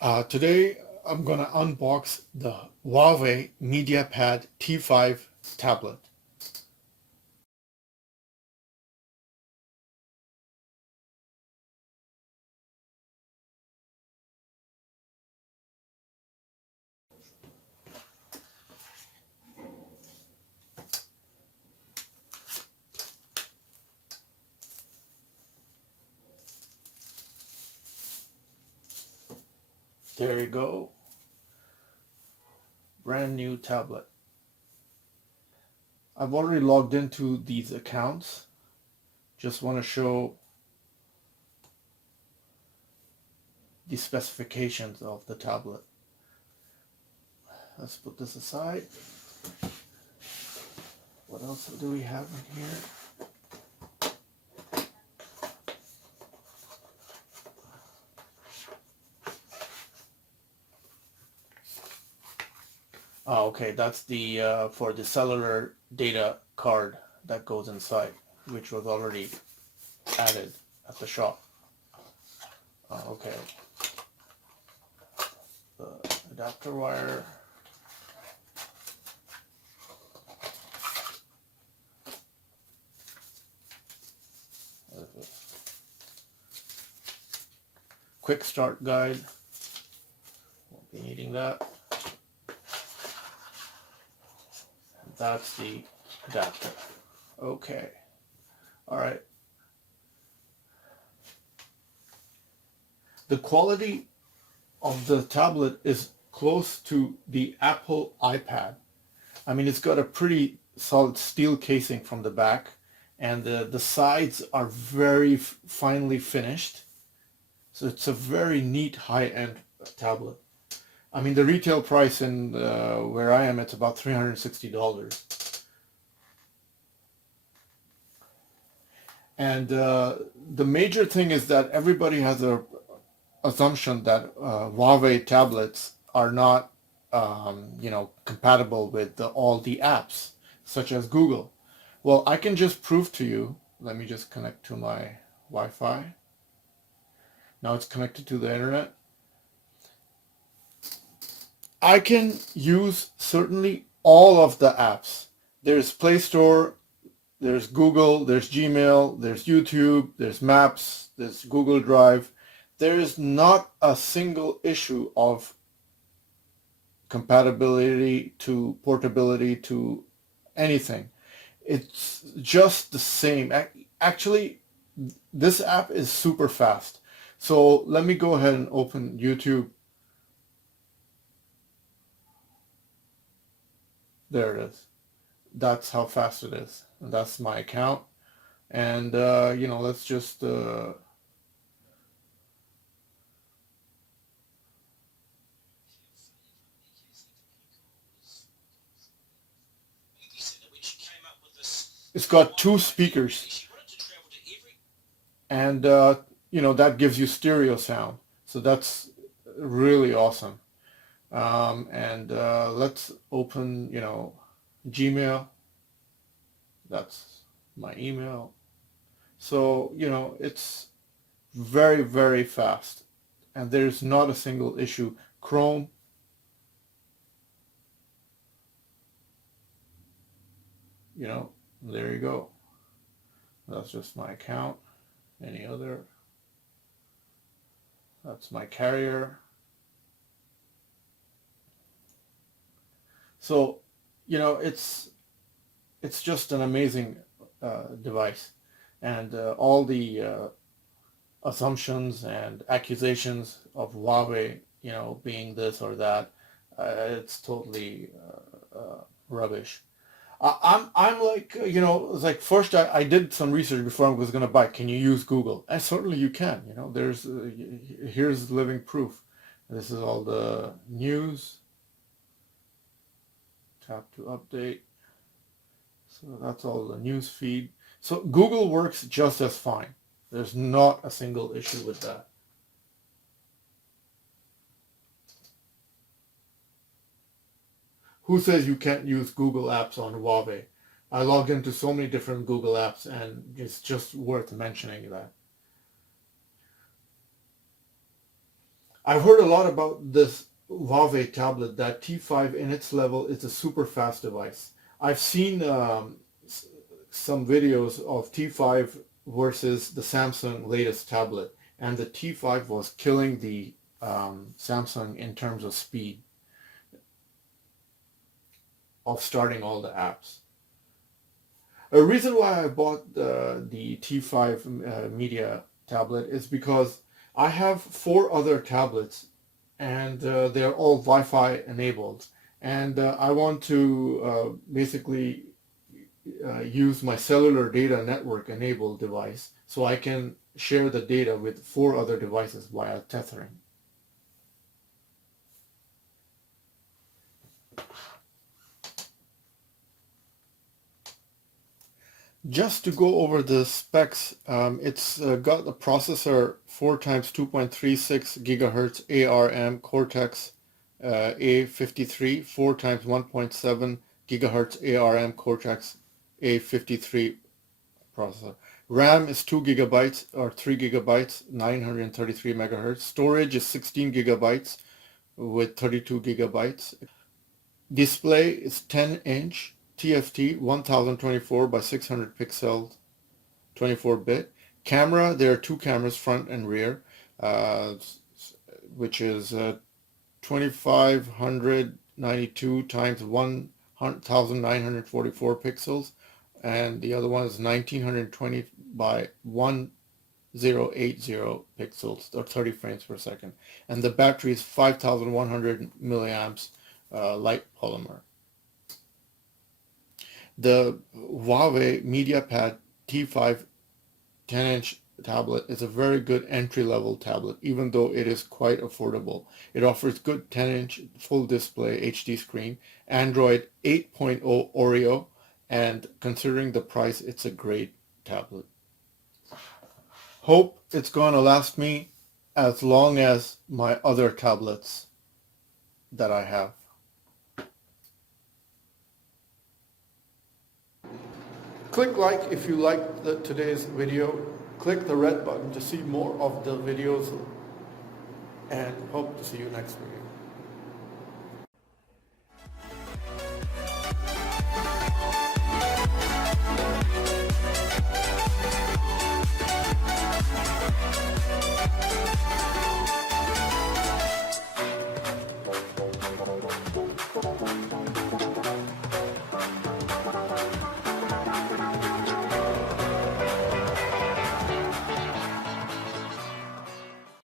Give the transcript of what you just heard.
Today I'm going to unbox the Huawei MediaPad T5 tablet. There you go, brand new tablet. I've already logged into these accounts. Just want to show the specifications of the tablet. Let's put this aside. What else do we have in here? Oh, okay, that's the for the cellular data card that goes inside, which was already added at the shop. Okay, the adapter wire. Quick start guide. Won't be needing that. That's the adapter. Okay. All right. The quality of the tablet is close to the Apple iPad. I mean, it's got a pretty solid steel casing from the back, and the sides are very finely finished. So it's a very neat high-end tablet. I mean, the retail price in where I am, it's about $360. And the major thing is that everybody has a assumption that Huawei tablets are not, compatible with all the apps, such as Google. Well, I can just prove to you. Let me just connect to my Wi-Fi. Now it's connected to the internet. I can use certainly all of the apps. There's Play Store, there's Google, there's Gmail, there's YouTube, there's Maps, there's Google Drive. There is not a single issue of compatibility to portability to anything. It's just the same. Actually, this app is super fast. So let me go ahead and open YouTube. There it is. That's how fast it is. And that's my account. And, let's just... It's got two speakers, and that gives you stereo sound. So that's really awesome. And let's open, Gmail. That's my email. So, it's very, very fast. And there's not a single issue. Chrome, there you go. That's just my account. Any other? That's my carrier. So, it's just an amazing device, and all the assumptions and accusations of Huawei, being this or that, it's totally rubbish. I'm like, it's like first I did some research before I was going to buy. Can you use Google? And certainly you can. There's here's living proof. This is all the news. Tap to update. So that's all the news feed. So Google works just as fine. There's not a single issue with that. Who says you can't use Google apps on Huawei? I log into so many different Google apps, and it's just worth mentioning that. I've heard a lot about this Huawei tablet, that T5 in its level is a super fast device. I've seen some videos of T5 versus the Samsung latest tablet, and the T5 was killing the Samsung in terms of speed of starting all the apps. A reason why I bought the T5 Media tablet is because I have 4 other tablets, and they're all Wi-Fi enabled, and I want to basically use my cellular data network enabled device so I can share the data with 4 other devices via tethering. Just to go over the specs, it's got a processor 4 times 2.36 gigahertz ARM Cortex A53, 4 times 1.7 gigahertz ARM Cortex A53 processor. RAM is 2 gigabytes or 3 gigabytes, 933 megahertz. Storage is 16 gigabytes with 32 gigabytes. Display is 10-inch TFT 1024 by 600 pixels, 24-bit. Camera, there are 2 cameras, front and rear, which is 2592 times 1944 pixels, and the other one is 1920 by 1080 pixels, or 30 frames per second. And the battery is 5100 milliamps, light polymer. The Huawei MediaPad T5 10-inch tablet is a very good entry-level tablet, even though it is quite affordable. It offers good 10-inch full display HD screen, Android 8.0 Oreo, and considering the price, it's a great tablet. Hope it's going to last me as long as my other tablets that I have. Click like if you liked today's video. Click the red button to see more of the videos, and hope to see you next video.